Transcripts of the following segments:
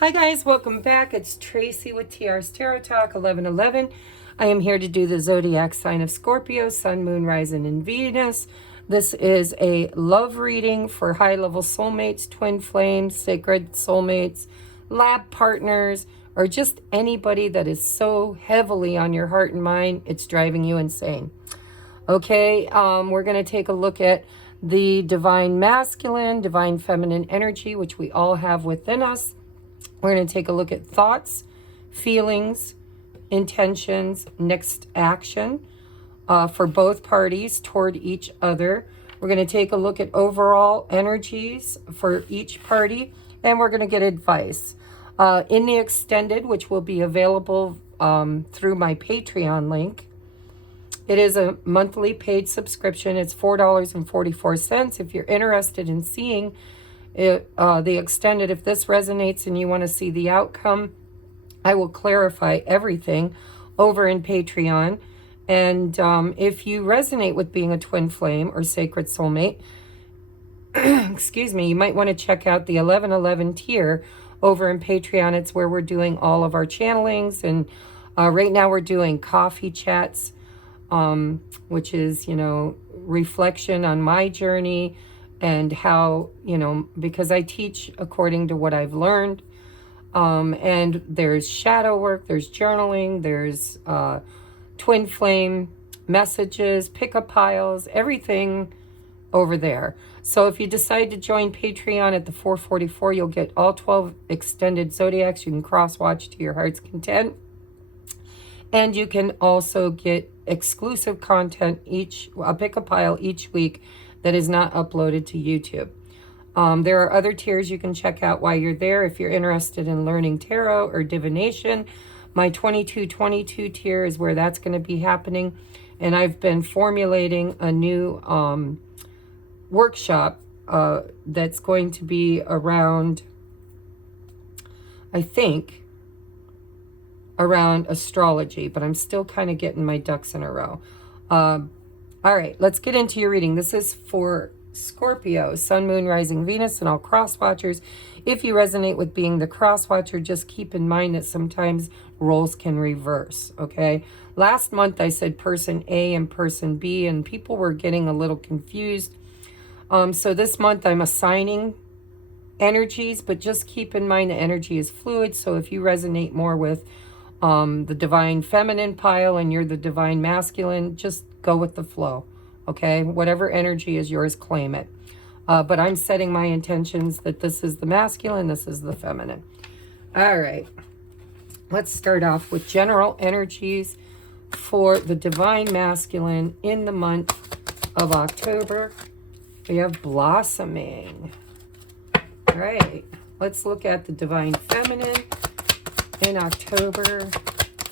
Hi guys, welcome back. It's Tracy with TR's Tarot Talk 1111. I am here to do the zodiac sign of Scorpio, Sun, Moon, Rising, and Venus. This is a love reading for high-level soulmates, twin flames, sacred soulmates, lab partners, or just anybody that is so heavily on your heart and mind, it's driving you insane. Okay, we're going to take a look at the divine masculine, divine feminine energy, which we all have within us. We're going to take a look at thoughts, feelings, intentions, next action for both parties toward each other. We're going to take a look at overall energies for each party, and we're going to get advice. In the extended, which will be available through my Patreon link, it is a monthly paid subscription. It's $4.44. If you're interested in seeing the extended, if this resonates and you want to see the outcome, I will clarify everything over in Patreon. And if you resonate with being a twin flame or sacred soulmate, excuse me, you might want to check out the 1111 tier over in Patreon. It's where we're doing all of our channelings, and right now we're doing coffee chats, which is, reflection on my journey and how, because I teach according to what I've learned. And there's shadow work, there's journaling, there's twin flame messages, pickup piles, everything over there. So if you decide to join Patreon at the $4.44, you'll get all 12 extended zodiacs. You can cross-watch to your heart's content. And you can also get exclusive content, a pickup pile each week that is not uploaded to YouTube. There are other tiers you can check out while you're there. If you're interested in learning tarot or divination, my 2222 tier is where that's going to be happening. And I've been formulating a new workshop that's going to be around, I think, around astrology, but I'm still kind of getting my ducks in a row. All right, let's get into your reading. This is for Scorpio, Sun, Moon, Rising, Venus, and all cross-watchers. If you resonate with being the cross-watcher, just keep in mind that sometimes roles can reverse, okay? Last month, I said person A and person B, and people were getting a little confused. So this month, I'm assigning energies, but just keep in mind the energy is fluid. So if you resonate more with the divine feminine pile and you're the divine masculine, just go with the flow, okay? Whatever energy is yours, claim it. But I'm setting my intentions that this is the masculine, this is the feminine. All right, let's start off with general energies for the divine masculine in the month of October. We have blossoming. All right, let's look at the divine feminine in October,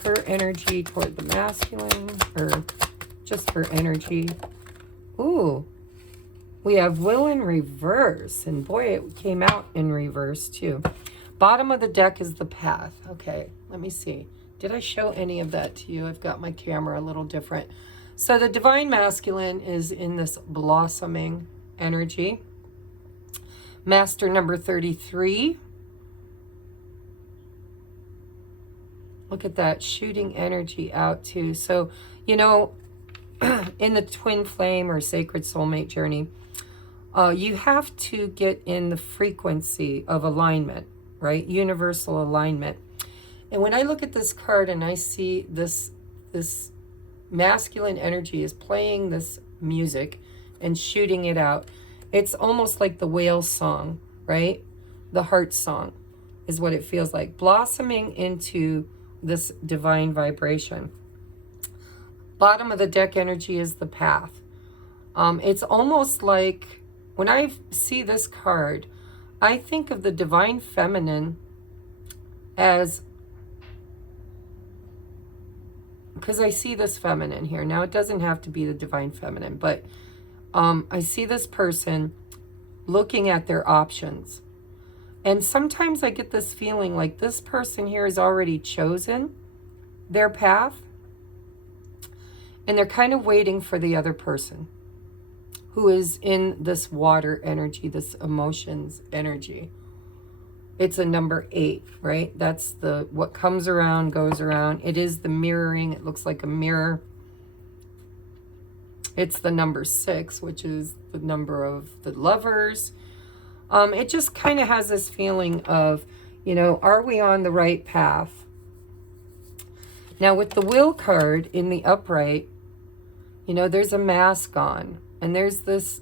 her energy toward the masculine, or just her energy. Ooh, we have will in reverse, and boy, it came out in reverse too. Bottom of the deck is the path. Okay, let me see. Did I show any of that to you? I've got my camera a little different. So the divine masculine is in this blossoming energy. Master number 33. Look at that, shooting energy out too. So, in the twin flame or sacred soulmate journey, you have to get in the frequency of alignment, right? Universal alignment. And when I look at this card and I see this masculine energy is playing this music and shooting it out, it's almost like the whale song, right? The heart song is what it feels like, blossoming into this divine vibration. Bottom of the deck energy is the path. It's almost like when I see this card, I think of the divine feminine as, because I see this feminine here. Now, it doesn't have to be the divine feminine, but I see this person looking at their options. And sometimes I get this feeling like this person here has already chosen their path, and they're kind of waiting for the other person who is in this water energy, this emotions energy. it's a number 8, right? That's the, what comes around goes around. It is the mirroring. It looks like a mirror. It's the number 6, which is the number of the lovers. It just kind of has this feeling of, you know, are we on the right path? Now with the Will card in the upright, you know, there's a mask on, and there's this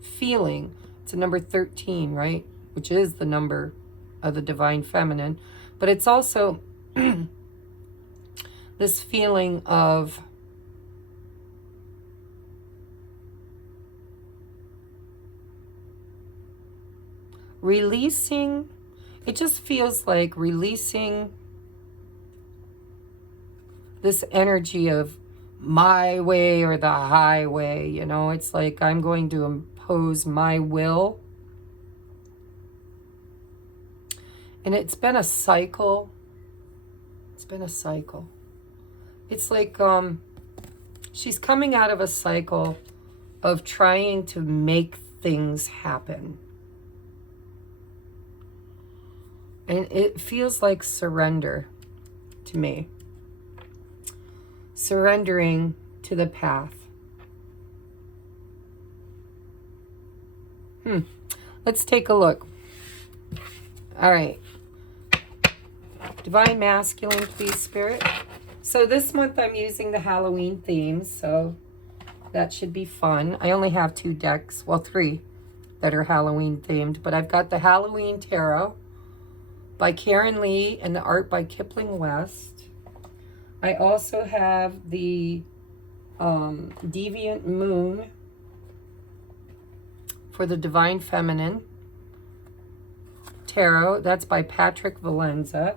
feeling. It's a number 13, right? Which is the number of the divine feminine. But it's also this feeling of releasing. It just feels like releasing this energy of my way or the highway, you know. It's like I'm going to impose my will. And it's been a cycle. It's been a cycle. It's like she's coming out of a cycle of trying to make things happen. And it feels like surrender to me. Surrendering to the path. Let's take a look. All right. Divine Masculine, please, Spirit. So this month I'm using the Halloween themes, so that should be fun. I only have 2 decks, well, 3 that are Halloween themed, but I've got the Halloween Tarot by Karen Lee and the art by Kipling West. I also have the Deviant Moon for the Divine Feminine Tarot. That's by Patrick Valenza.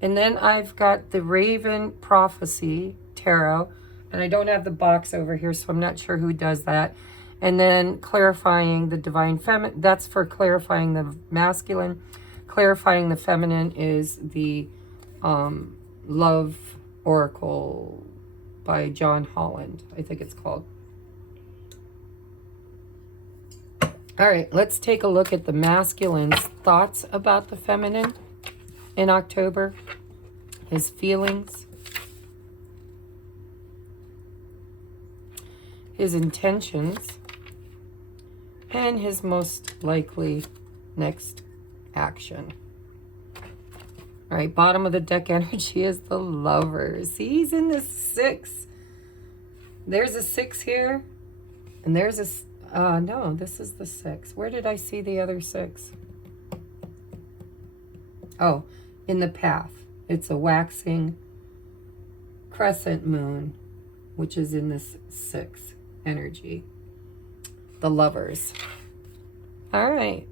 And then I've got the Raven Prophecy Tarot. And I don't have the box over here, so I'm not sure who does that. And then Clarifying the Divine Feminine. That's for clarifying the masculine. Clarifying the feminine is the Love Oracle by John Holland, I think it's called. All right, let's take a look at the masculine's thoughts about the feminine in October, his feelings, his intentions, and his most likely next action. All right, bottom of the deck energy is the Lovers. He's in the 6. There's a 6 here, and there's a no, this is the 6. Where did I see the other 6? Oh, in the path. It's a waxing crescent moon, which is in this 6 energy. The Lovers. All right.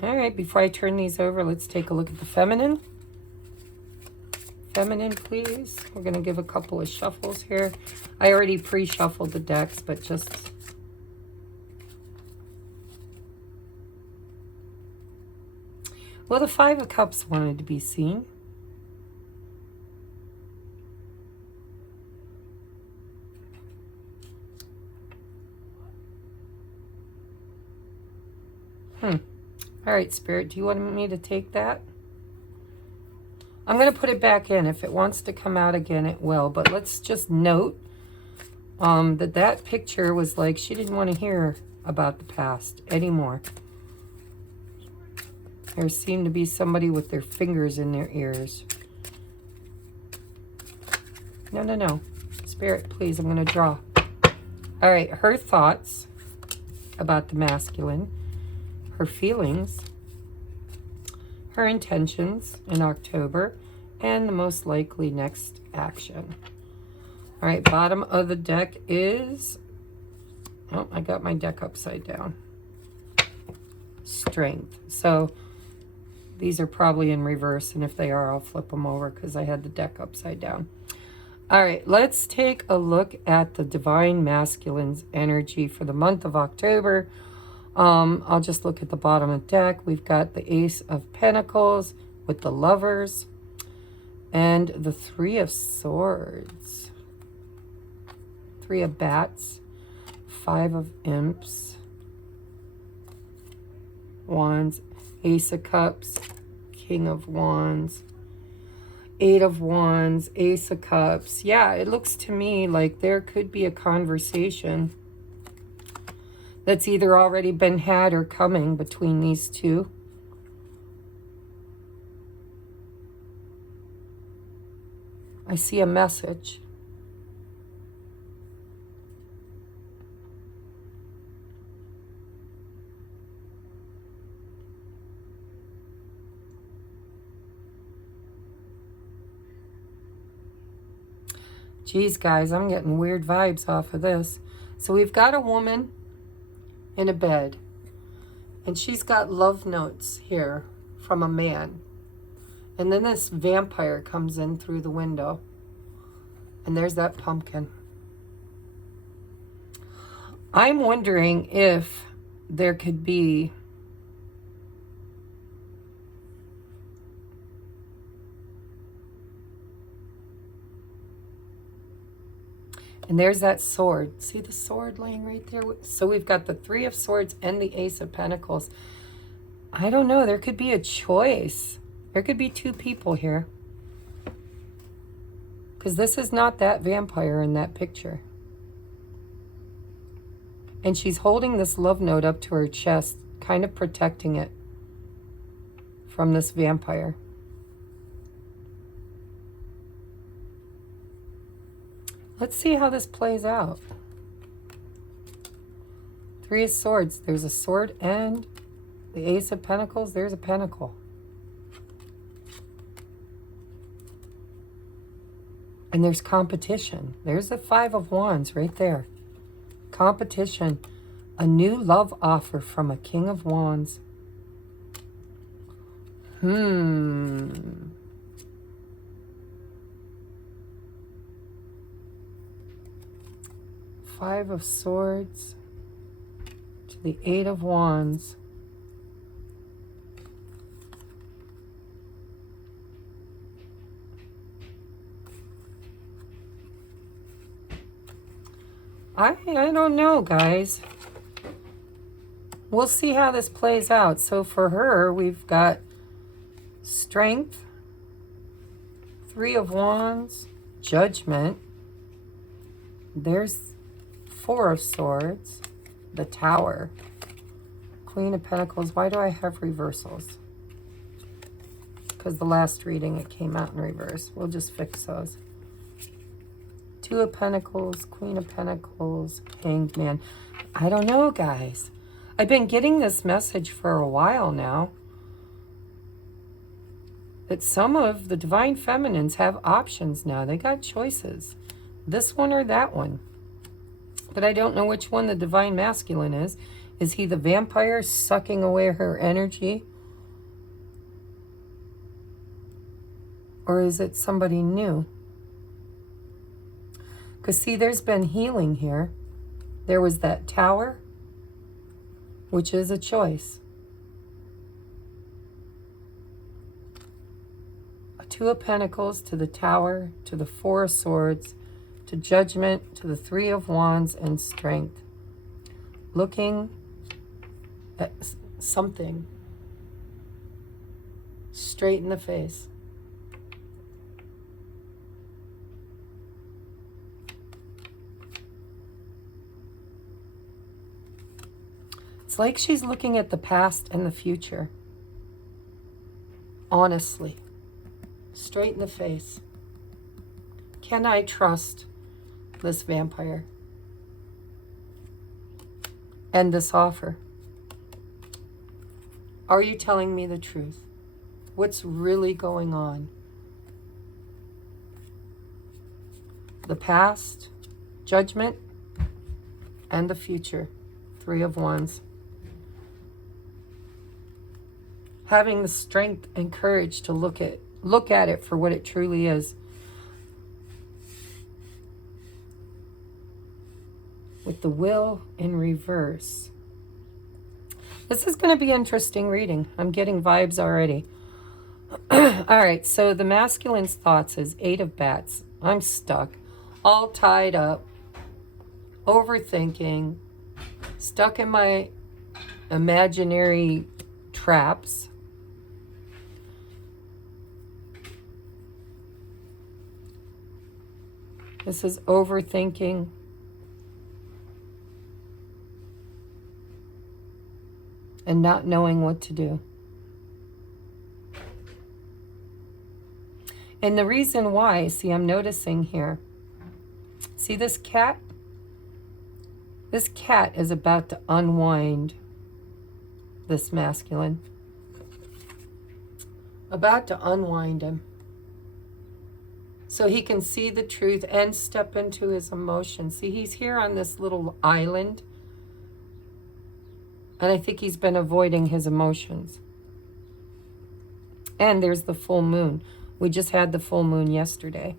All right, before I turn these over, let's take a look at the feminine. Feminine, please. We're going to give a couple of shuffles here. I already pre-shuffled the decks, but just... Well, the 5 of Cups wanted to be seen. All right, Spirit, do you want me to take that? I'm going to put it back in. If it wants to come out again, it will. But let's just note that picture was like she didn't want to hear about the past anymore. There seemed to be somebody with their fingers in their ears. No, no, no. Spirit, please, I'm going to draw. All right, her thoughts about the masculine, her feelings, her intentions in October, and the most likely next action. All right, bottom of the deck is... Oh, I got my deck upside down. Strength. So... These are probably in reverse, and if they are, I'll flip them over because I had the deck upside down. All right, let's take a look at the Divine Masculine's energy for the month of October. I'll just look at the bottom of the deck. We've got the Ace of Pentacles with the Lovers and the 3 of Swords. 3 of Bats, 5 of Imps, Wands, Ace of Cups, King of Wands, Eight of Wands, Ace of Cups. Yeah, it looks to me like there could be a conversation that's either already been had or coming between these two. I see a message. Geez, guys, I'm getting weird vibes off of this. So we've got a woman in a bed, and she's got love notes here from a man. And then this vampire comes in through the window. And there's that pumpkin. I'm wondering if there could be and there's that sword. See the sword laying right there? So we've got the Three of Swords and the Ace of Pentacles. I don't know. There could be a choice. There could be two people here. Because this is not that vampire in that picture. And she's holding this love note up to her chest, kind of protecting it from this vampire. Let's see how this plays out. Three of Swords. There's a sword and the Ace of Pentacles. There's a pentacle. And there's competition. There's the Five of Wands right there. Competition. A new love offer from a King of Wands. Five of Swords to the Eight of Wands. I don't know, guys. We'll see how this plays out. So for her, we've got Strength, Three of Wands, Judgment. There's Four of Swords, the Tower, Queen of Pentacles. Why do I have reversals? Because the last reading it came out in reverse. We'll just fix those. Two of Pentacles, Queen of Pentacles, Hanged Man. I don't know, guys. I've been getting this message for a while now that some of the Divine Feminines have options now. They got choices. This one or that one. But I don't know which one the Divine Masculine is. Is he the vampire sucking away her energy? Or is it somebody new? Because, see, there's been healing here. There was that Tower, which is a choice. A Two of Pentacles to the Tower, to the Four of Swords, to Judgment, to the Three of Wands, and Strength. Looking at something straight in the face. It's like she's looking at the past and the future. Honestly. Straight in the face. Can I trust this vampire? And this offer? Are you telling me the truth? What's really going on? The past, Judgment, and the future. Three of Wands. Having the strength and courage to look at it for what it truly is. With the Will in reverse. This is going to be interesting reading. I'm getting vibes already. All right, so the masculine's thoughts is Eight of Bats. I'm stuck, all tied up, overthinking, stuck in my imaginary traps. This is overthinking. And not knowing what to do. And the reason why, see, I'm noticing here. See this cat? This cat is about to unwind this masculine. About to unwind him. So he can see the truth and step into his emotions. See, he's here on this little island. And I think he's been avoiding his emotions. And there's the full moon. We just had the full moon yesterday.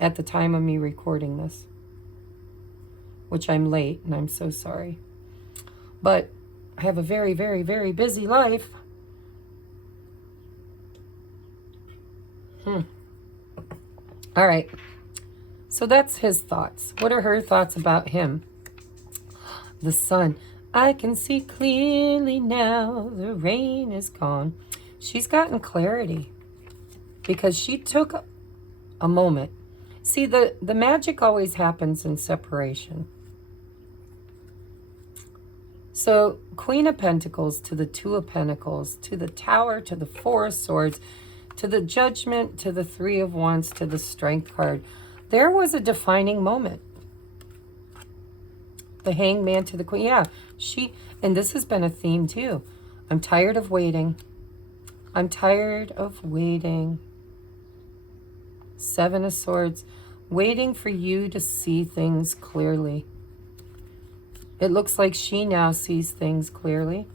At the time of me recording this. Which I'm late, and I'm so sorry. But I have a very, very, very busy life. All right. So that's his thoughts. What are her thoughts about him? The sun. I can see clearly now. The rain is gone. She's gotten clarity because she took a moment. See, the magic always happens in separation. So Queen of Pentacles to the Two of Pentacles, to the Tower, to the Four of Swords, to the Judgment, to the Three of Wands, to the Strength card. There was a defining moment. The Hangman to the Queen. Yeah, and this has been a theme too. I'm tired of waiting. I'm tired of waiting. Seven of Swords. Waiting for you to see things clearly. It looks like she now sees things clearly.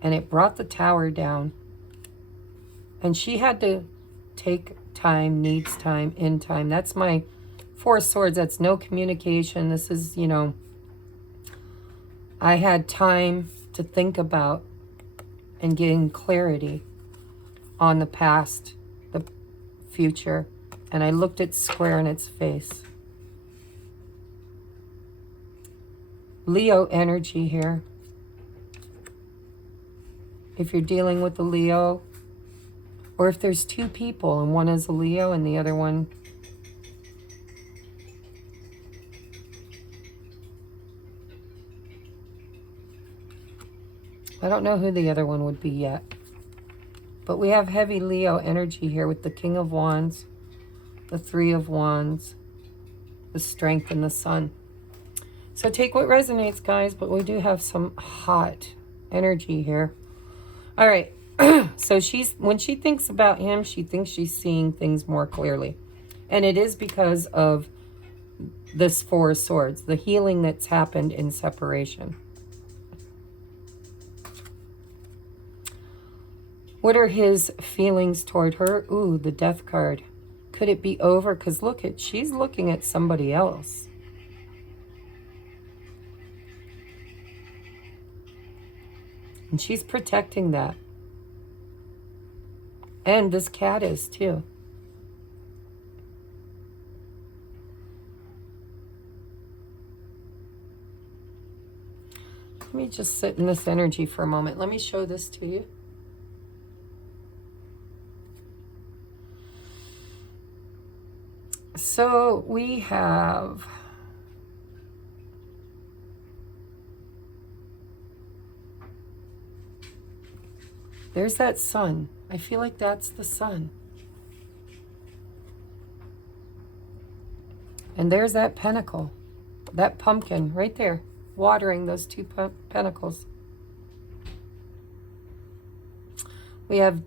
And it brought the Tower down. And she had to take time, needs time, in time. That's my Four of Swords. That's no communication. This is, you know, I had time to think about and gain clarity on the past, the future, and I looked it square in its face. Leo energy here. If you're dealing with a Leo, or if there's two people and one is a Leo and the other one I don't know who the other one would be yet. But we have heavy Leo energy here with the King of Wands, the Three of Wands, the Strength, and the Sun. So take what resonates, guys, but we do have some hot energy here. All right. So when she thinks about him, she thinks she's seeing things more clearly. And it is because of this Four of Swords, the healing that's happened in separation. What are his feelings toward her? Ooh, the Death card. Could it be over? Because look, she's looking at somebody else. And she's protecting that. And this cat is too. Let me just sit in this energy for a moment. Let me show this to you. So we have there's that sun. I feel like that's the sun. And there's that pentacle, that pumpkin right there, watering those two pentacles. We have,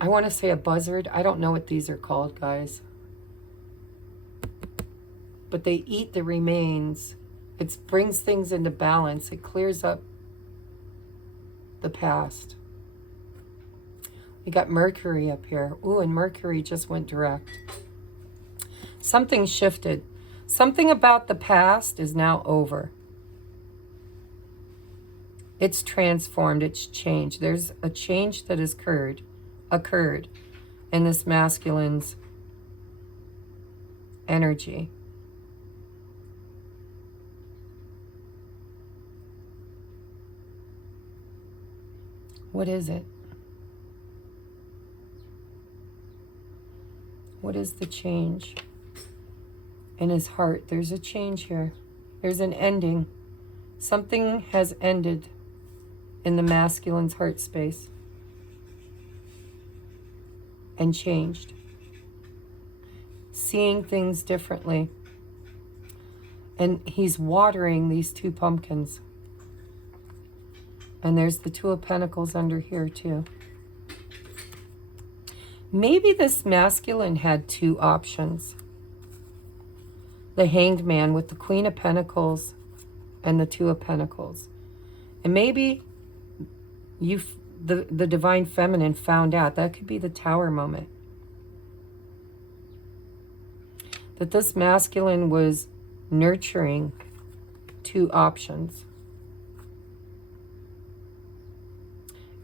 I want to say a buzzard. I don't know what these are called, guys. But they eat the remains. It brings things into balance. It clears up the past. We got Mercury up here. Ooh, and Mercury just went direct. Something shifted. Something about the past is now over. It's transformed. It's changed. There's a change that has occurred in this masculine's energy. What is it? What is the change in his heart? There's a change here. There's an ending. Something has ended in the masculine's heart space and changed. Seeing things differently. And he's watering these two pumpkins. And there's the Two of Pentacles under here too. Maybe this masculine had two options. The Hanged Man with the Queen of Pentacles and the Two of Pentacles. And maybe the Divine Feminine found out. That could be the Tower moment. That this masculine was nurturing two options.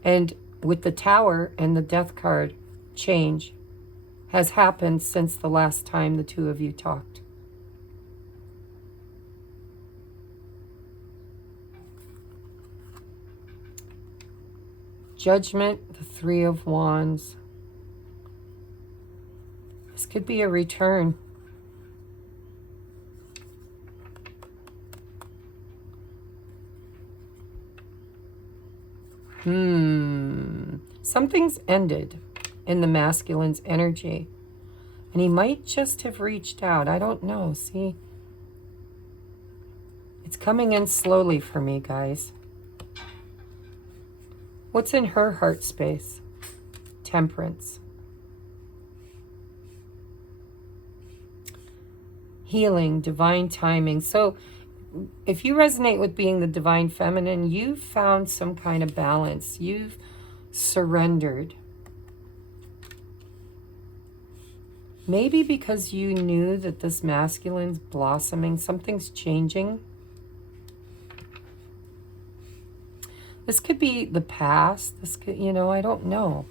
And with the Tower and the Death card, change has happened since the last time the two of you talked. Judgment, the Three of Wands. This could be a return. Something's ended in the masculine's energy. And he might just have reached out. I don't know. See? It's coming in slowly for me, guys. What's in her heart space? Temperance. Healing, divine timing. So if you resonate with being the Divine Feminine, you've found some kind of balance. You've surrendered. Maybe because you knew that this masculine's blossoming, something's changing. This could be the past. This could, you know, I don't know.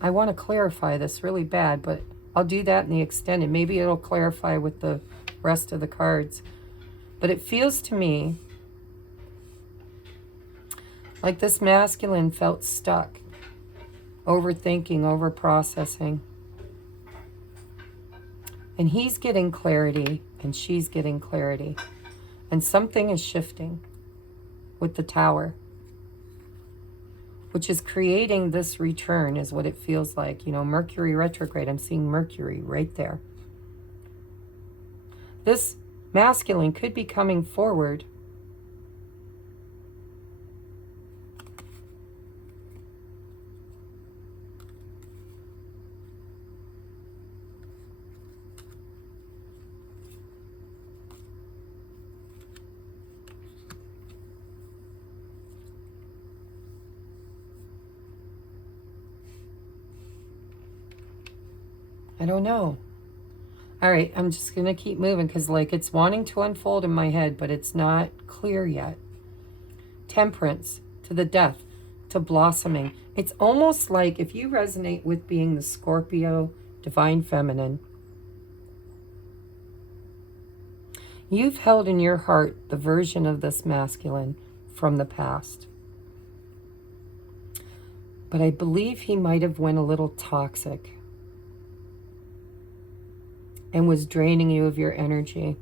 I want to clarify this really bad, but I'll do that in the extended. Maybe it'll clarify with the rest of the cards. But it feels to me like this masculine felt stuck, overthinking, overprocessing. And he's getting clarity and she's getting clarity. And something is shifting with the Tower, which is creating this return is what it feels like. You know, Mercury retrograde. I'm seeing Mercury right there. This masculine could be coming forward I don't know. All right, I'm just going to keep moving because like it's wanting to unfold in my head, but it's not clear yet. Temperance, to the Death, to blossoming. It's almost like if you resonate with being the Scorpio, Divine Feminine, you've held in your heart the version of this masculine from the past. But I believe he might have went a little toxic and was draining you of your energy.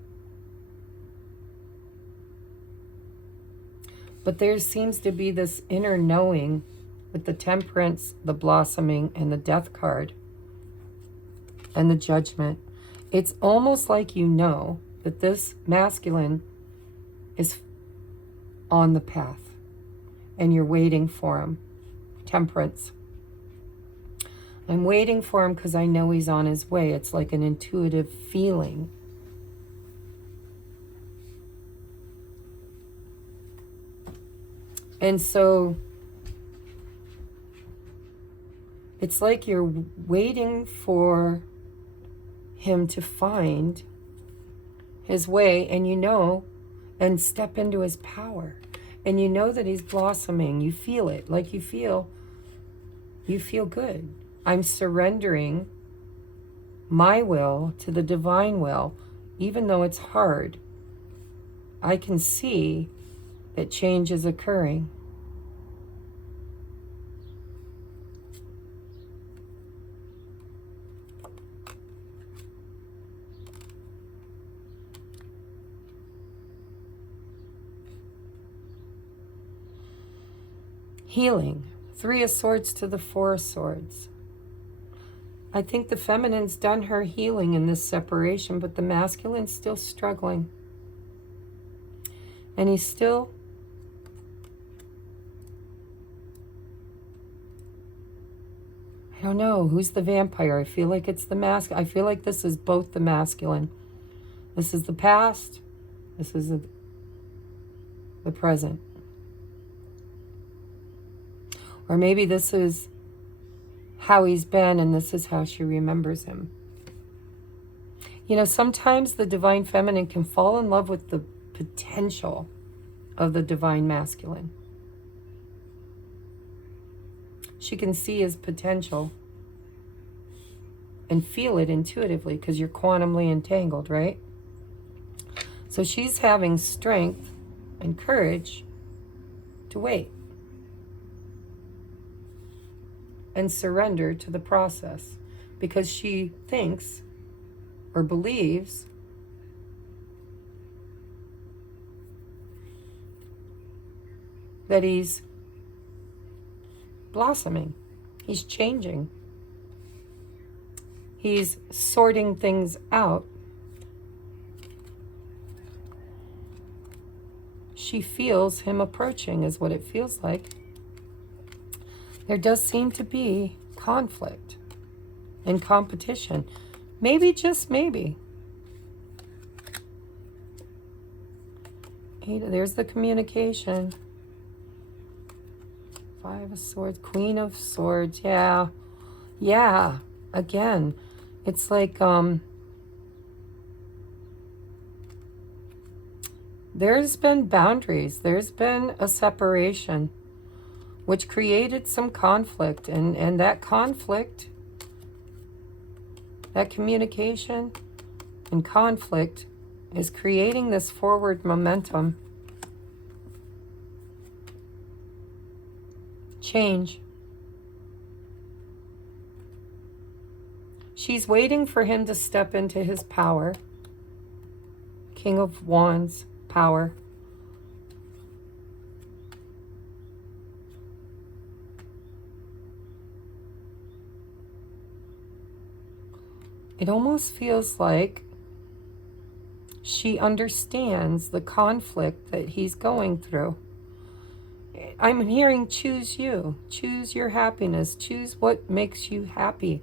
But there seems to be this inner knowing with the Temperance, the blossoming, and the Death card, and the Judgment. It's almost like you know that this masculine is on the path, and you're waiting for him. Temperance. I'm waiting for him because I know he's on his way. It's like an intuitive feeling. And so it's like you're waiting for him to find his way, and you know, and step into his power. And you know that he's blossoming. You feel it. Like you feel good. I'm surrendering my will to the divine will, even though it's hard. I can see that change is occurring. Healing. 3 of Swords to the 4 of Swords. I think the feminine's done her healing in this separation, but the masculine's still struggling. And he's still I don't know. Who's the vampire? I feel like it's the I feel like this is both the masculine. This is the past. This is the present. Or maybe this is how he's been and this is how she remembers him. You know, sometimes the divine feminine can fall in love with the potential of the divine masculine. She can see his potential and feel it intuitively because you're quantumly entangled, right? So she's having strength and courage to wait and surrender to the process because she thinks or believes that he's blossoming. He's changing. He's sorting things out. She feels him approaching, is what it feels like. There does seem to be conflict and competition. Maybe, just maybe. There's the communication. 5 of Swords, Queen of Swords. Yeah. Yeah. Again, it's like there's been boundaries. There's been a separation which created some conflict. And that conflict, that communication and conflict is creating this forward momentum. Change. She's waiting for him to step into his power. King of Wands, power. It almost feels like she understands the conflict that he's going through. I'm hearing choose you. Choose your happiness. Choose what makes you happy.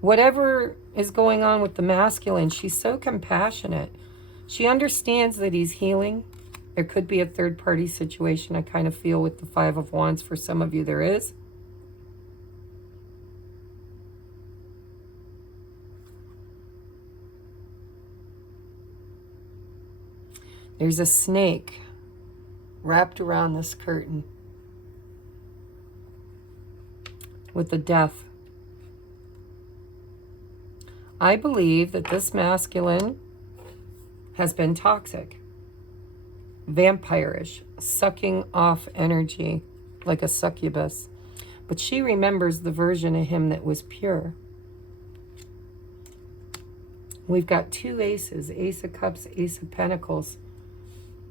Whatever is going on with the masculine, she's so compassionate. She understands that he's healing. There could be a third-party situation, I kind of feel, with the 5 of Wands. For some of you, there is. There's a snake wrapped around this curtain with the death. I believe that this masculine has been toxic, vampirish, sucking off energy like a succubus. But she remembers the version of him that was pure. We've got 2 aces, Ace of Cups, Ace of Pentacles,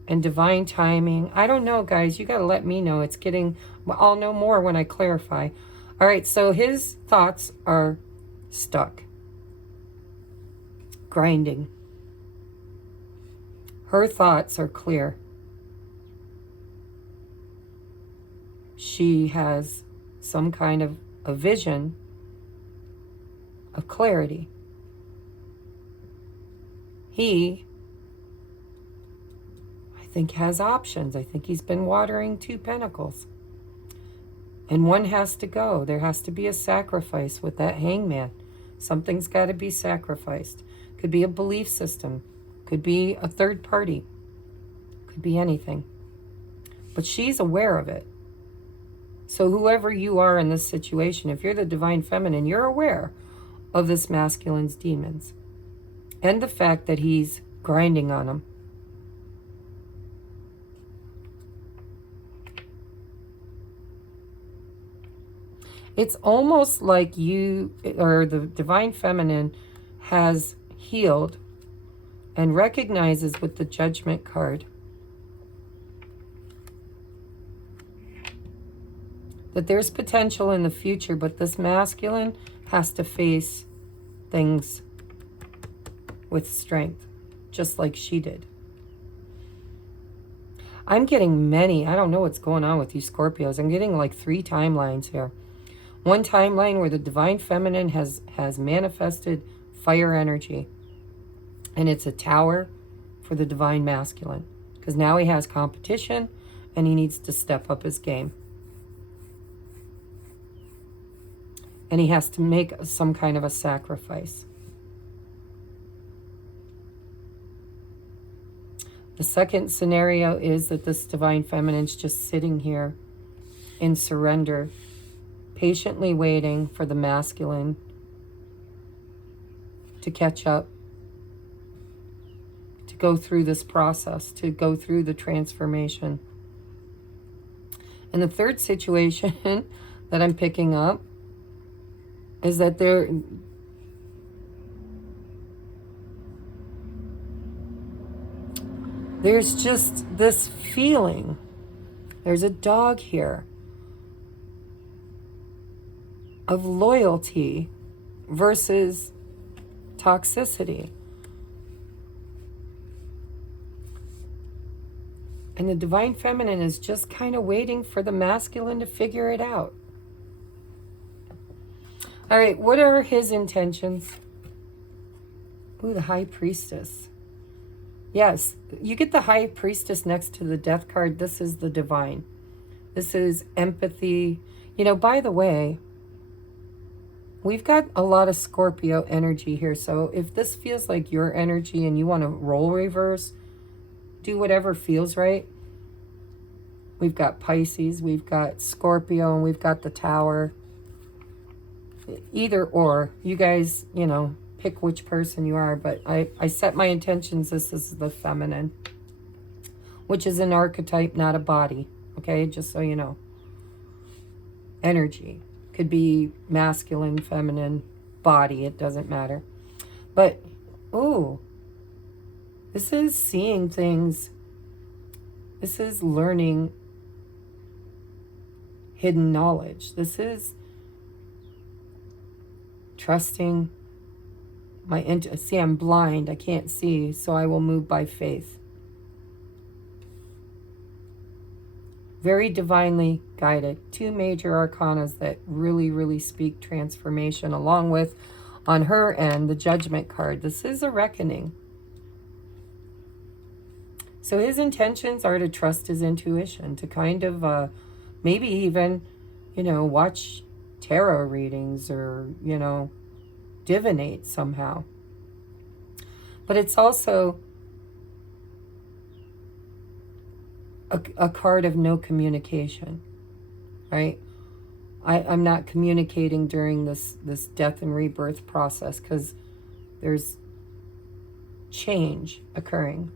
and divine timing. I don't know, guys. You got to let me know. It's getting, I'll know more when I clarify. All right, so his thoughts are stuck. Grinding. Her thoughts are clear. She has some kind of a vision of clarity. He, I think, has options. I think he's been watering 2 pentacles. And one has to go. There has to be a sacrifice with that hangman. Something's got to be sacrificed. Could be a belief system. Could be a third party. Could be anything. But she's aware of it. So whoever you are in this situation, if you're the divine feminine, you're aware of this masculine's demons. And the fact that he's grinding on them. It's almost like you, or the divine feminine, has healed and recognizes with the Judgment card that there's potential in the future, but this masculine has to face things with strength, just like she did. I'm getting many, I don't know what's going on with you Scorpios. I'm getting like 3 timelines here. One timeline where the divine feminine has manifested fire energy. And it's a tower for the divine masculine. Because now he has competition and he needs to step up his game. And he has to make some kind of a sacrifice. The second scenario is that this divine feminine's just sitting here in surrender, patiently waiting for the masculine to catch up, to go through this process, to go through the transformation. And the third situation that I'm picking up is that there's just this feeling. There's a dog here of loyalty versus toxicity. And the divine feminine is just kind of waiting for the masculine to figure it out. All right, what are his intentions? Ooh, the High Priestess. Yes, you get the High Priestess next to the Death card. This is the divine. This is empathy. You know, by the way, we've got a lot of Scorpio energy here. So if this feels like your energy and you want to roll reverse, do whatever feels right. We've got Pisces, we've got Scorpio, and we've got the Tower. Either or. You guys, you know, pick which person you are. But I set my intentions. This is the feminine, which is an archetype, not a body. Okay, just so you know. Energy. Could be masculine, feminine, body. It doesn't matter. But, ooh. This is seeing things. This is learning hidden knowledge. This is trusting my see, I'm blind. I can't see, so I will move by faith. Very divinely guided. 2 major arcanas that really, really speak transformation, along with, on her end, the Judgment card. This is a reckoning. So his intentions are to trust his intuition, to kind of maybe even, you know, watch tarot readings or, you know, divinate somehow. But it's also a card of no communication, right? I'm not communicating during this death and rebirth process because there's change occurring.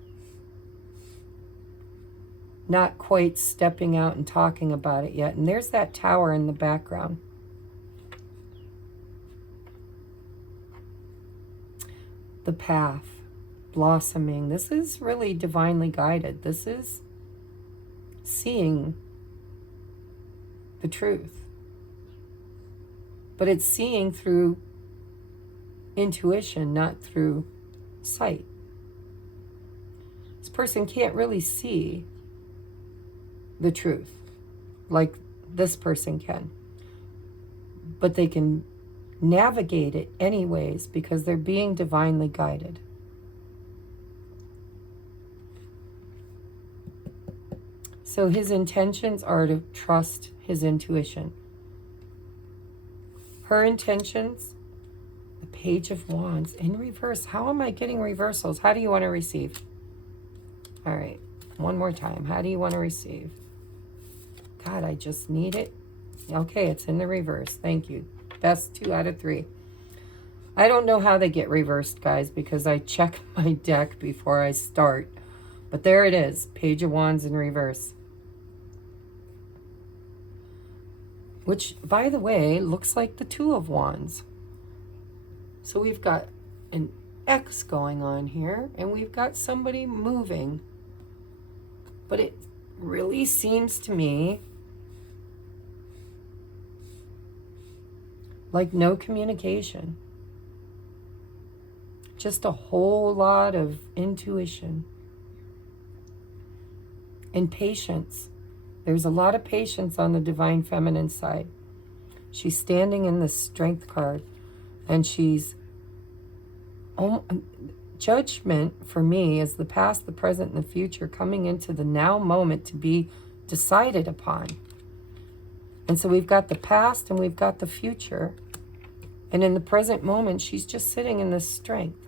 Not quite stepping out and talking about it yet. And there's that Tower in the background. The path, blossoming. This is really divinely guided. This is seeing the truth. But it's seeing through intuition, not through sight. This person can't really see the truth like this person can, but they can navigate it anyways because they're being divinely guided. So his intentions are to trust his intuition. Her intentions, the Page of Wands in reverse. How am I getting reversals? How do you want to receive? All right, one more time. How do you want to receive? God, I just need it. Okay, it's in the reverse. Thank you. Best 2 out of 3. I don't know how they get reversed, guys, because I check my deck before I start. But there it is. Page of Wands in reverse. Which, by the way, looks like the 2 of Wands. So we've got an X going on here, and we've got somebody moving. But it really seems to me like no communication. Just a whole lot of intuition and patience. There's a lot of patience on the divine feminine side. She's standing in the strength card, and she's judgment for me is the past, the present, and the future coming into the now moment to be decided upon. And so we've got the past and we've got the future. And in the present moment, she's just sitting in this strength.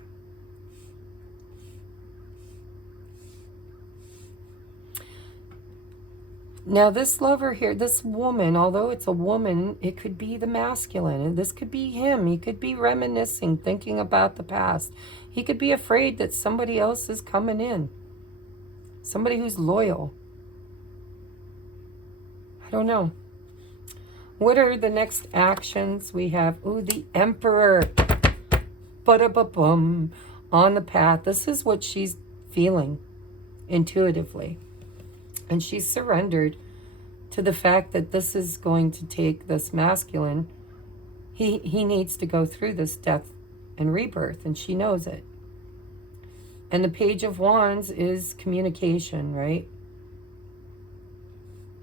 Now this lover here, this woman, although it's a woman, it could be the masculine. And this could be him. He could be reminiscing, thinking about the past. He could be afraid that somebody else is coming in. Somebody who's loyal. I don't know. What are the next actions we have? Ooh, the Emperor. Ba-da-ba-bum. On the path. This is what she's feeling intuitively. And she's surrendered to the fact that this is going to take this masculine. He needs to go through this death and rebirth, and she knows it. And the Page of Wands is communication, right?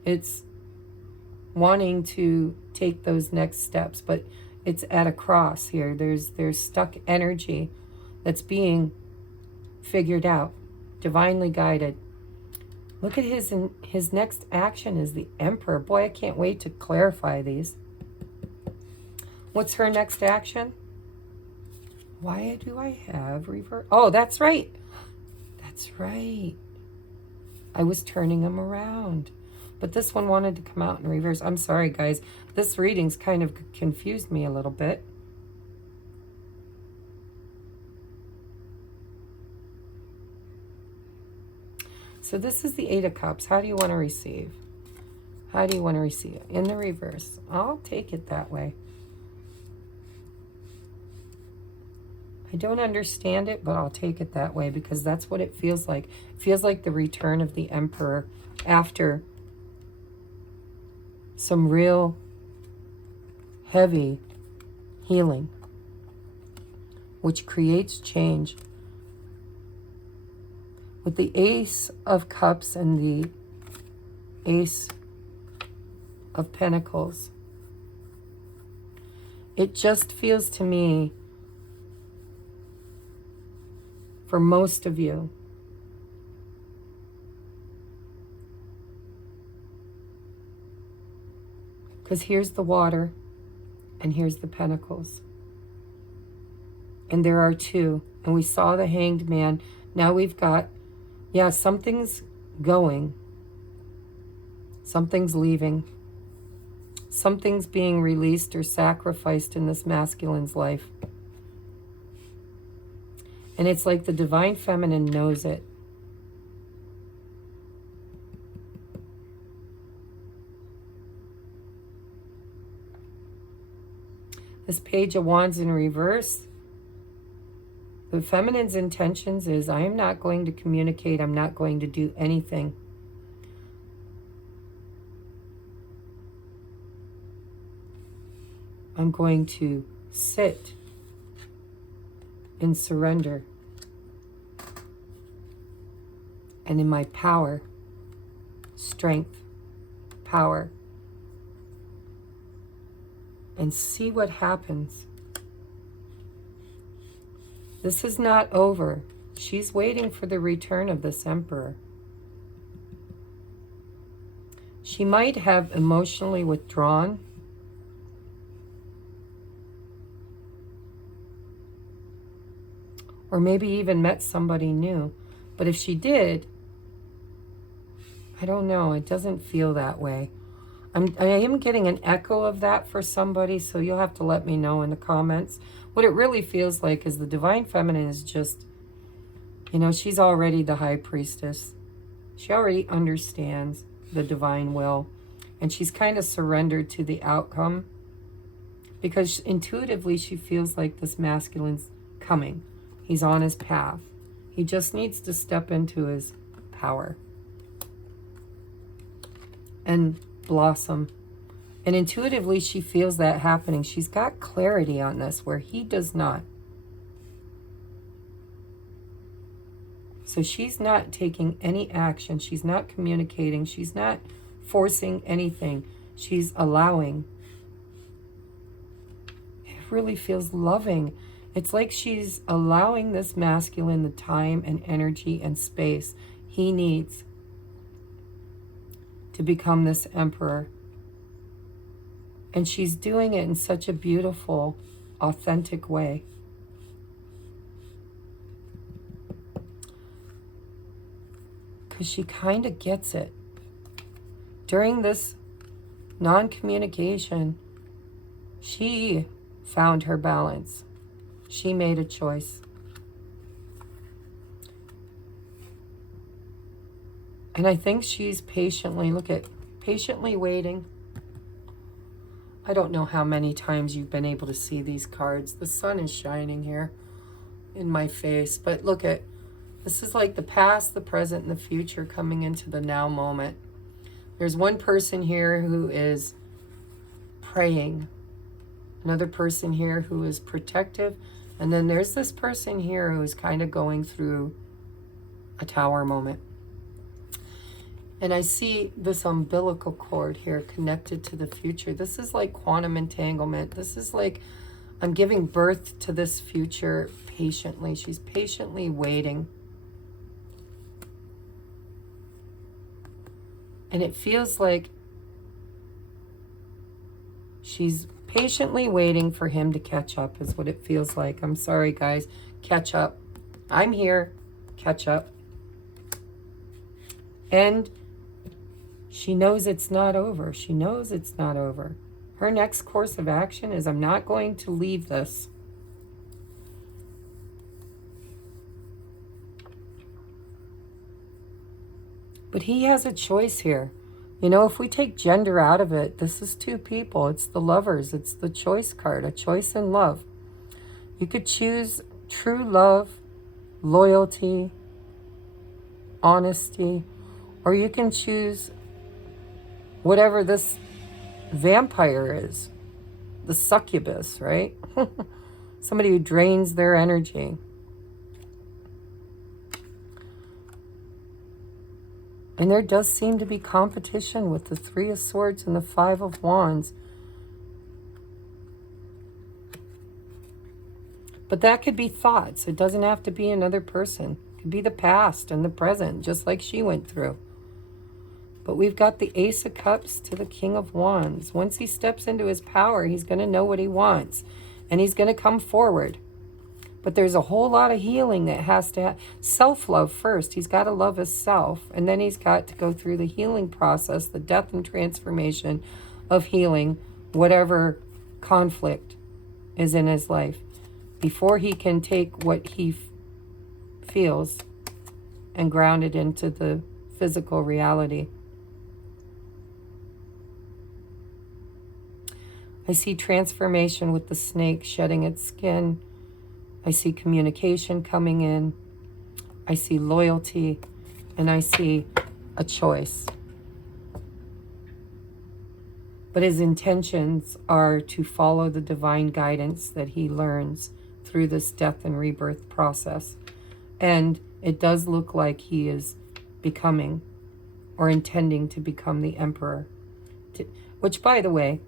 It's wanting to take those next steps, but it's at a cross here. There's stuck energy that's being figured out, divinely guided. Look at his next action is the Emperor. Boy, I can't wait to clarify these. What's her next action? Why do I have reverse? Oh, that's right. That's right. I was turning them around. But this one wanted to come out in reverse. I'm sorry, guys. This reading's kind of confused me a little bit. So this is the Eight of Cups. How do you want to receive? How do you want to receive it? In the reverse. I'll take it that way. I don't understand it, but I'll take it that way because that's what it feels like. It feels like the return of the Emperor after some real heavy healing, which creates change. With the Ace of Cups and the Ace of Pentacles, it just feels to me, for most of you, because here's the water and here's the Pentacles. And there are two. And we saw the Hanged Man. Now we've got, yeah, something's going. Something's leaving. Something's being released or sacrificed in this masculine's life. And it's like the divine feminine knows it. This Page of Wands in reverse, the feminine's intentions is, I am not going to communicate. I'm not going to do anything. I'm going to sit in surrender and in my power, strength, power, and see what happens. This is not over. She's waiting for the return of this Emperor. She might have emotionally withdrawn. Or maybe even met somebody new. But if she did, I don't know. It doesn't feel that way. I am getting an echo of that for somebody, so you'll have to let me know in the comments. What it really feels like is the divine feminine is just, you know, she's already the high priestess. She already understands the divine will. And she's kind of surrendered to the outcome because intuitively she feels like this masculine's coming. He's on his path. He just needs to step into his power and blossom And intuitively, she feels that happening. She's got clarity on this where he does not. So she's not taking any action. She's not communicating. She's not forcing anything. She's allowing. It really feels loving. It's like she's allowing this masculine the time and energy and space he needs to become this emperor. And she's doing it in such a beautiful, authentic way. Because she kind of gets it. During this non-communication, she found her balance. She made a choice. And I think she's patiently, look at, patiently waiting. I don't know how many times you've been able to see these cards. The sun is shining here in my face. But look at, this is like the past, the present, and the future coming into the now moment. There's one person here who is praying. Another person here who is protective. And then there's this person here who is kind of going through a tower moment. And I see this umbilical cord here connected to the future. This is like quantum entanglement. This is like I'm giving birth to this future patiently. She's patiently waiting. And it feels like she's patiently waiting for him to catch up is what it feels like. I'm sorry, guys. Catch up. I'm here. Catch up. And she knows it's not over. She knows it's not over. Her next course of action is, I'm not going to leave this. But he has a choice here. You know, if we take gender out of it, this is two people. It's the lovers. It's the choice card, a choice in love. You could choose true love, loyalty, honesty, or you can choose whatever this vampire is, the succubus, right? Somebody who drains their energy. And there does seem to be competition with the Three of Swords and the Five of Wands. But that could be thoughts. It doesn't have to be another person. It could be the past and the present, just like she went through. But we've got the Ace of Cups to the King of Wands. Once he steps into his power, he's going to know what he wants. And he's going to come forward. But there's a whole lot of healing that has to have. Self-love first. He's got to love himself. And then he's got to go through the healing process, the death and transformation of healing whatever conflict is in his life, before he can take what he feels and ground it into the physical reality. I see transformation with the snake shedding its skin. I see communication coming in. I see loyalty. And I see a choice. But his intentions are to follow the divine guidance that he learns through this death and rebirth process. And it does look like he is becoming or intending to become the emperor. Which, by the way,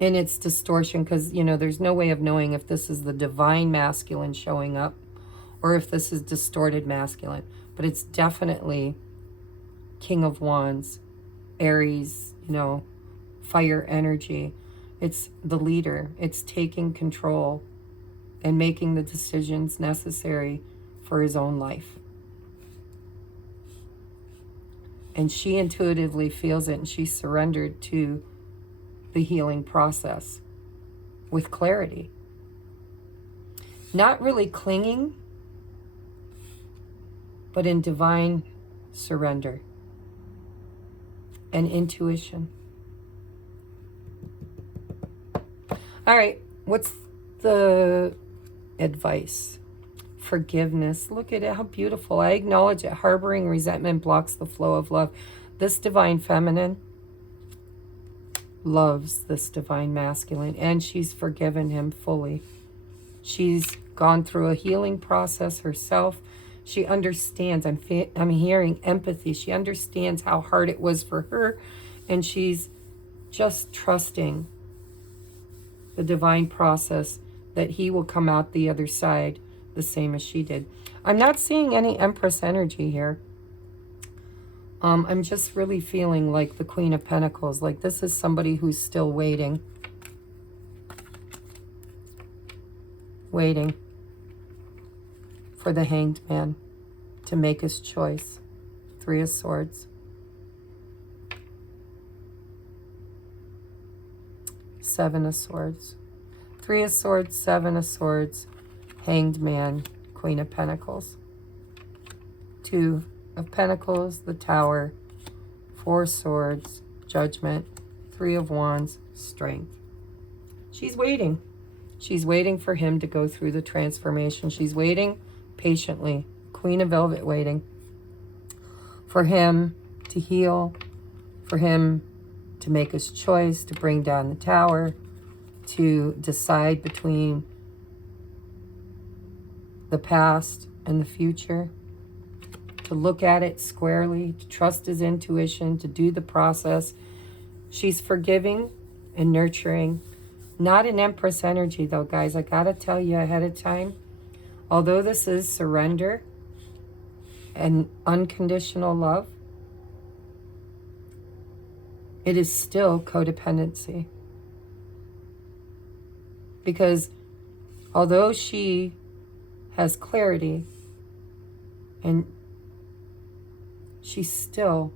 in its distortion, because, you know, there's no way of knowing if this is the divine masculine showing up or if this is distorted masculine. But it's definitely King of Wands, Aries, you know, fire energy. It's the leader. It's taking control and making the decisions necessary for his own life. And she intuitively feels it, and she surrendered to the healing process with clarity. Not really clinging, but in divine surrender and intuition. All right, what's the advice? Forgiveness. Look at it, how beautiful. I acknowledge that harboring resentment blocks the flow of love. This divine feminine loves this divine masculine, and she's forgiven him fully. She's gone through a healing process herself. She understands. I'm hearing empathy. She understands how hard it was for her, and she's just trusting the divine process that he will come out the other side the same as she did. I'm not seeing any Empress energy here. I'm just really feeling like the Queen of Pentacles. Like this is somebody who's still waiting. Waiting for the Hanged Man to make his choice. Three of Swords. Seven of Swords. Three of Swords, Seven of Swords, Hanged Man, Queen of Pentacles. Two of Pentacles, the Tower, Four Swords, Judgment, Three of Wands, Strength. She's waiting. She's waiting for him to go through the transformation. She's waiting patiently. Queen of Velvet waiting for him to heal, for him to make his choice, to bring down the Tower, to decide between the past and the future, to look at it squarely, to trust his intuition, to do the process. She's forgiving and nurturing. Not an Empress energy though, guys. I gotta tell you ahead of time, although this is surrender and unconditional love, it is still codependency. Because although she has clarity and she's still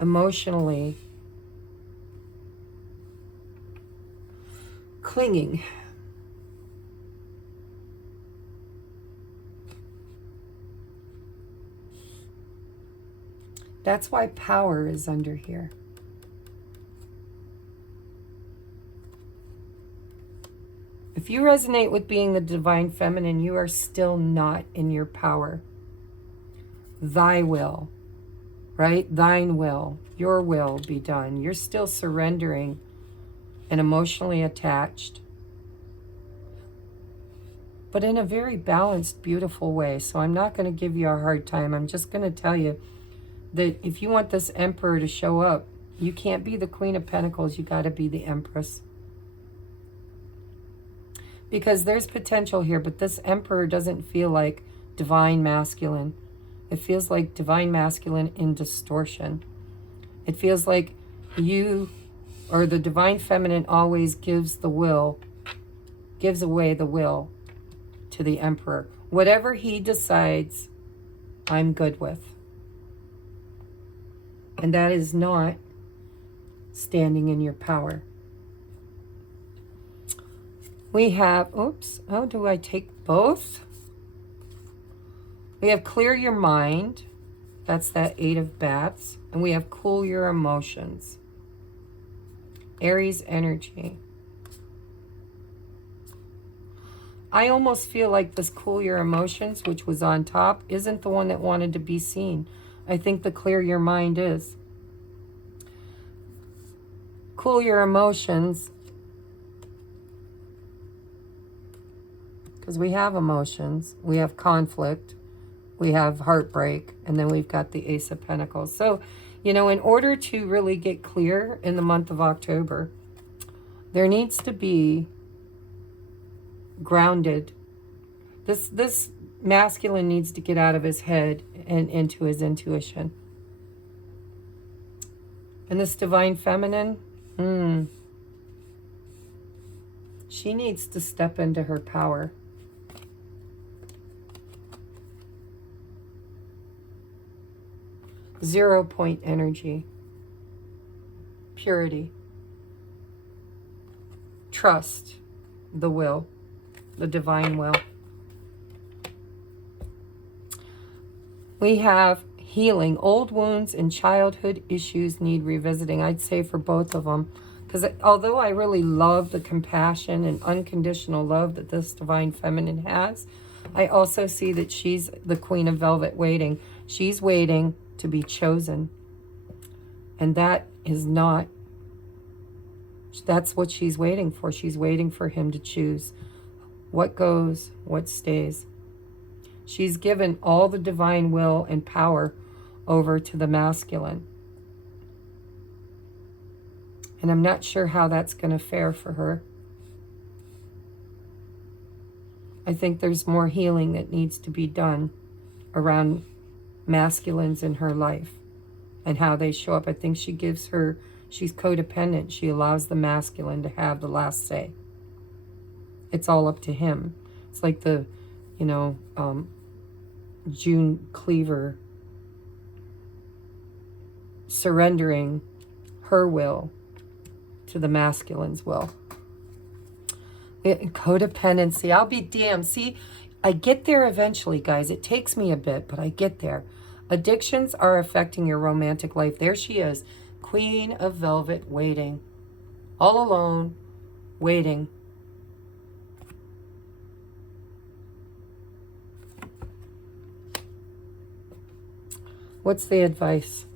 emotionally clinging. That's why power is under here. If you resonate with being the divine feminine, you are still not in your power. Thy will, right? Thine will, your will be done. You're still surrendering and emotionally attached, but in a very balanced, beautiful way. So I'm not going to give you a hard time. I'm just going to tell you that if you want this Emperor to show up, you can't be the Queen of Pentacles. You got to be the Empress. Because there's potential here, but this Emperor doesn't feel like divine masculine. It feels like divine masculine in distortion. It feels like you, or the divine feminine, always gives the will, gives away the will to the Emperor. Whatever he decides, I'm good with. And that is not standing in your power. We have, oops, oh, do I take both? We have clear your mind. That's that Eight of Bats. And we have cool your emotions. Aries energy. I almost feel like this cool your emotions, which was on top, isn't the one that wanted to be seen. I think the clear your mind is. Cool your emotions. Because we have emotions. We have conflict. We have heartbreak, and then we've got the Ace of Pentacles. So, you know, in order to really get clear in the month of October, there needs to be grounded. This masculine needs to get out of his head and into his intuition. And this divine feminine, she needs to step into her power. 0 point energy, purity, trust, the will, the divine will. We have healing. Old wounds and childhood issues need revisiting. I'd say for both of them. Because although I really love the compassion and unconditional love that this divine feminine has, I also see that she's the Queen of Velvet waiting. She's waiting to be chosen. And that is not. That's what she's waiting for. She's waiting for him to choose what goes, what stays. She's given all the divine will and power over to the masculine. And I'm not sure how that's going to fare for her. I think there's more healing that needs to be done around masculines in her life and how they show up. I think she's codependent. She allows the masculine to have the last say. It's all up to him. It's like the, June Cleaver surrendering her will to the masculine's will. Codependency. I'll be damned. See, I get there eventually, guys. It takes me a bit, but I get there. Addictions are affecting your romantic life. There she is. Queen of Velvet, waiting. All alone, waiting. What's the advice?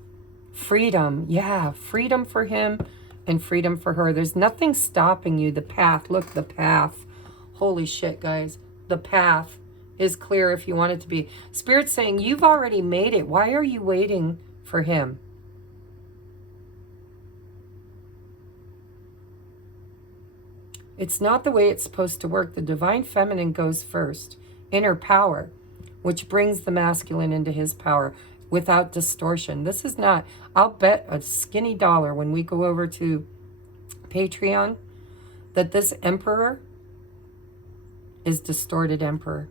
Freedom. Yeah, freedom for him and freedom for her. There's nothing stopping you. The path. Look, the path. Holy shit, guys. The path is clear if you want it to be. Spirit's saying, you've already made it. Why are you waiting for him? It's not the way it's supposed to work. The divine feminine goes first. Inner power, which brings the masculine into his power without distortion. This is not, I'll bet a skinny dollar when we go over to Patreon that this emperor is distorted emperor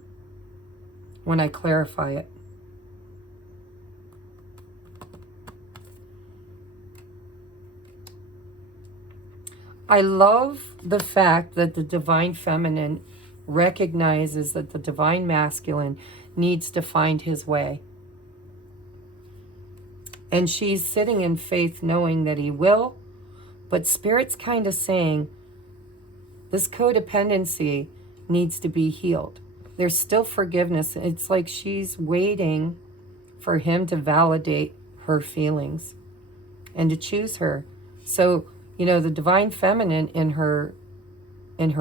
when I clarify it. I love the fact that the divine feminine recognizes that the divine masculine needs to find his way. And she's sitting in faith knowing that he will, but Spirit's kind of saying this codependency needs to be healed. There's still forgiveness. It's like she's waiting for him to validate her feelings and to choose her. So, the divine feminine in her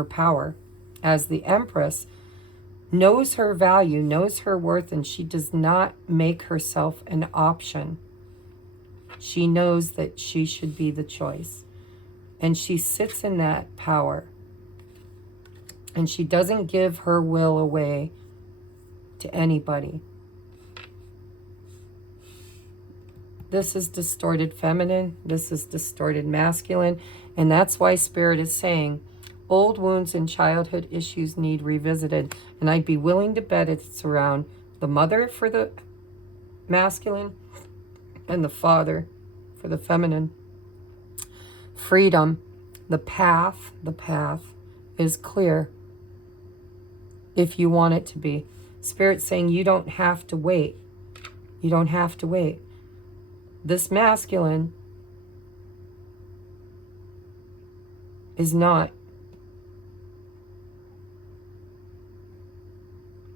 power as the Empress knows her value, knows her worth, and she does not make herself an option. She knows that she should be the choice. And she sits in that power. And she doesn't give her will away to anybody. This is distorted feminine. This is distorted masculine. And that's why Spirit is saying old wounds and childhood issues need revisited. And I'd be willing to bet it's around the mother for the masculine and the father for the feminine. Freedom. The path is clear if you want it to be. Spirit's saying you don't have to wait. You don't have to wait. This masculine is not.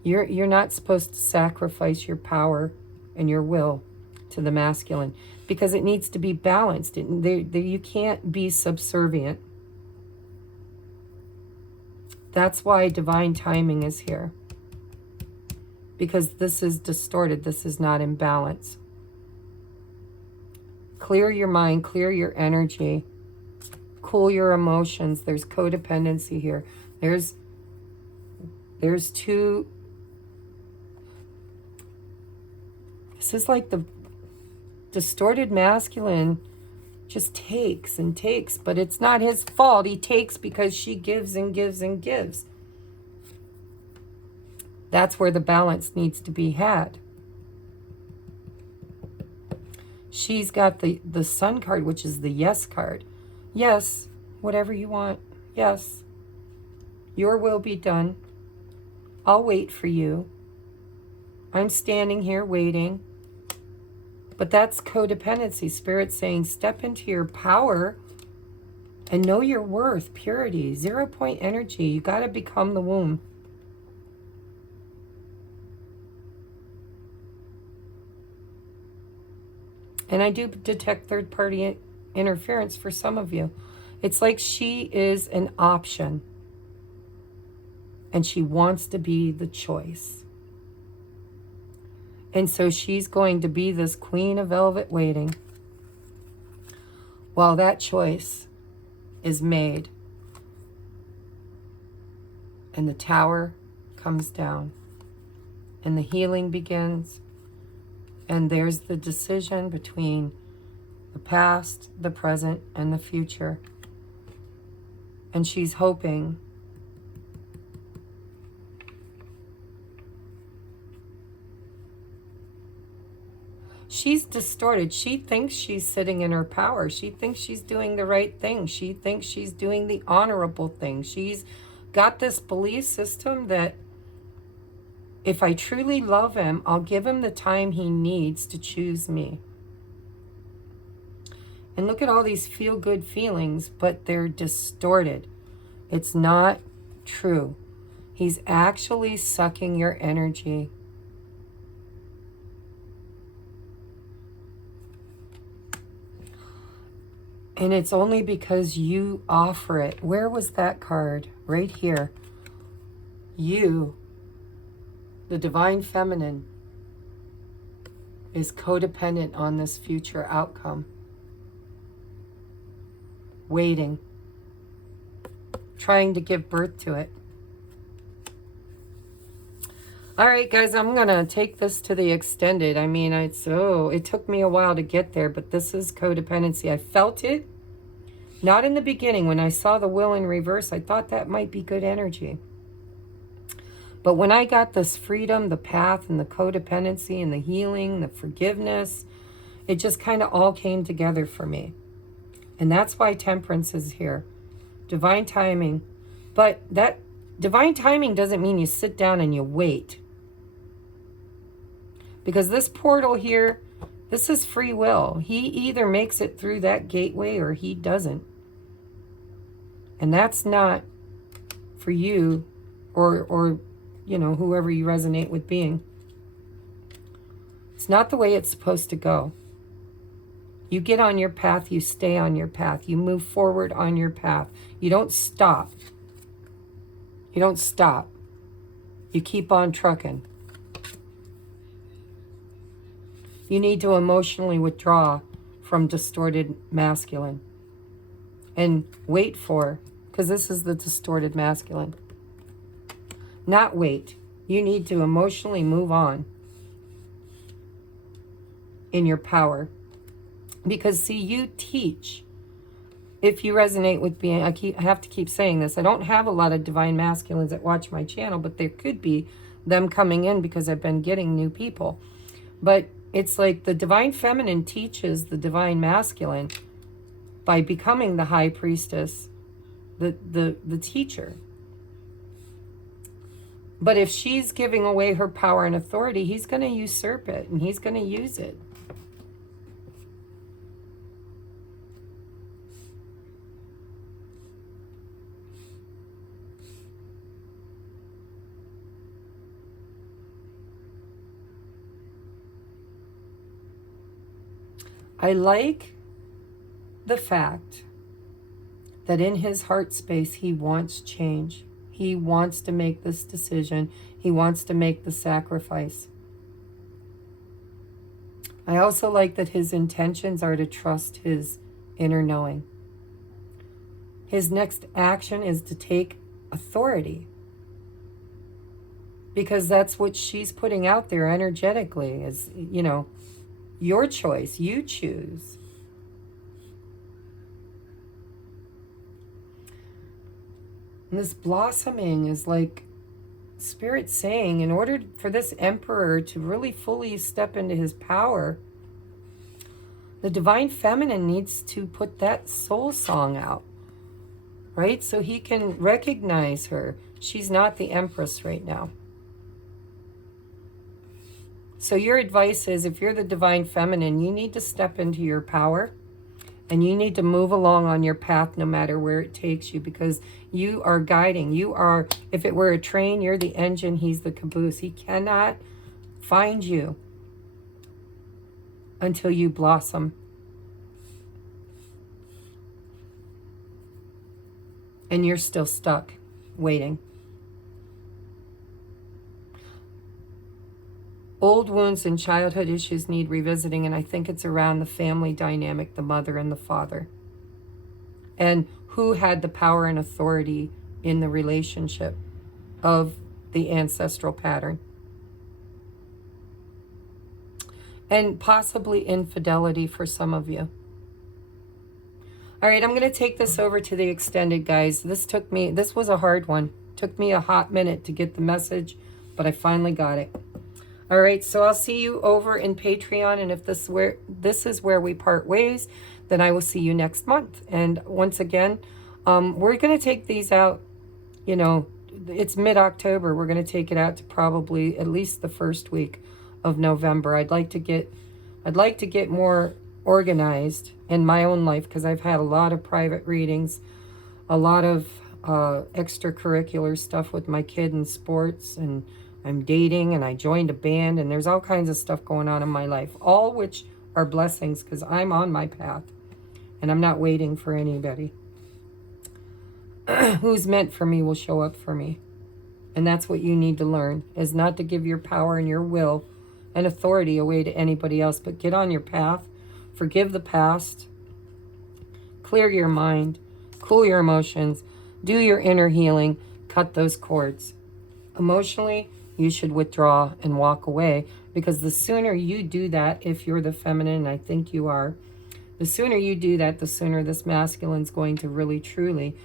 You're not supposed to sacrifice your power and your will to the masculine because it needs to be balanced. You can't be subservient. That's why divine timing is here. Because this is distorted. This is not in balance. Clear your mind, clear your energy, cool your emotions. There's codependency here. There's two. This is like the distorted masculine just takes and takes, but it's not his fault. He takes because she gives and gives and gives. That's where the balance needs to be had. She's got the Sun card, which is the yes card. Yes, whatever you want. Yes. Your will be done. I'll wait for you. I'm standing here waiting. But that's codependency. Spirit saying step into your power and know your worth. Purity. 0 point energy. You got to become the womb. And I do detect third-party interference for some of you. It's like she is an option. And she wants to be the choice. And so she's going to be this queen of velvet waiting while that choice is made. And the tower comes down. And the healing begins. And there's the decision between the past, the present, and the future. And she's hoping she's distorted. She thinks she's sitting in her power. She thinks she's doing the right thing. She thinks she's doing the honorable thing. She's got this belief system that if I truly love him, I'll give him the time he needs to choose me. And look at all these feel-good feelings, but they're distorted. It's not true. He's actually sucking your energy. And it's only because you offer it. Where was that card? Right here. You, the divine feminine, is codependent on this future outcome. Waiting. Trying to give birth to it. All right, guys, I'm going to take this to the extended. I mean, it took me a while to get there, but this is codependency. I felt it. Not in the beginning. When I saw the will in reverse, I thought that might be good energy. But when I got this freedom, the path, and the codependency, and the healing, the forgiveness, it just kind of all came together for me. And that's why temperance is here. Divine timing. But that divine timing doesn't mean you sit down and you wait. Because this portal here, this is free will. He either makes it through that gateway or he doesn't. And that's not for you or you know, whoever you resonate with being. It's not the way it's supposed to go. You get on your path, you stay on your path. You move forward on your path. You don't stop. You don't stop. You keep on trucking. You need to emotionally withdraw from distorted masculine. And wait for, because this is the distorted masculine. Not wait. You need to emotionally move on in your power. Because, see, you teach. If you resonate with being, I have to keep saying this. I don't have a lot of divine masculines that watch my channel, but there could be them coming in because I've been getting new people. But it's like the divine feminine teaches the divine masculine by becoming the high priestess, the teacher. But if she's giving away her power and authority, he's going to usurp it and he's going to use it. I like the fact that in his heart space, he wants change. He wants to make this decision. He wants to make the sacrifice. I also like that his intentions are to trust his inner knowing. His next action is to take authority. Because that's what she's putting out there energetically is, you know, your choice. You choose. And this blossoming is like Spirit saying, in order for this emperor to really fully step into his power, the divine feminine needs to put that soul song out, right? So he can recognize her. She's not the empress right now. So your advice is, if you're the divine feminine, you need to step into your power and you need to move along on your path no matter where it takes you, because you are guiding. You are, if it were a train, you're the engine, he's the caboose. He cannot find you until you blossom. and you're still stuck waiting. Old wounds and childhood issues need revisiting, and I think it's around the family dynamic, the mother and the father. And who had the power and authority in the relationship of the ancestral pattern. And possibly infidelity for some of you. All right, I'm going to take this over to the extended, guys. This was a hard one. Took me a hot minute to get the message, but I finally got it. All right, so I'll see you over in Patreon, and if this is where we part ways, then I will see you next month. And once again, we're going to take these out, you know, it's mid-October. We're going to take it out to probably at least the first week of November. I'd like to get more organized in my own life, because I've had a lot of private readings, a lot of extracurricular stuff with my kid in sports, and I'm dating, and I joined a band, and there's all kinds of stuff going on in my life, all which are blessings, because I'm on my path and I'm not waiting for anybody. Who's meant for me will show up for me. And that's what you need to learn, is not to give your power and your will and authority away to anybody else, but get on your path, forgive the past, clear your mind, cool your emotions, do your inner healing, cut those cords. Emotionally, you should withdraw and walk away, because the sooner you do that, if you're the feminine, and I think you are, the sooner you do that, the sooner this masculine's going to really, truly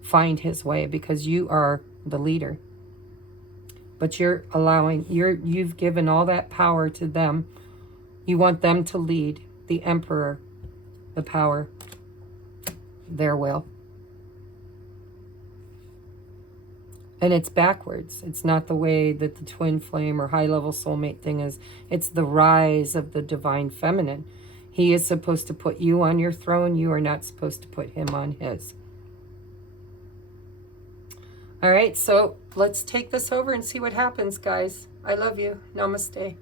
find his way, because you are the leader. But you've given all that power to them. You want them to lead, the emperor, the power, their will. And it's backwards. It's not the way that the twin flame or high-level soulmate thing is. It's the rise of the divine feminine. He is supposed to put you on your throne. You are not supposed to put him on his. All right, so let's take this over and see what happens, guys. I love you. Namaste.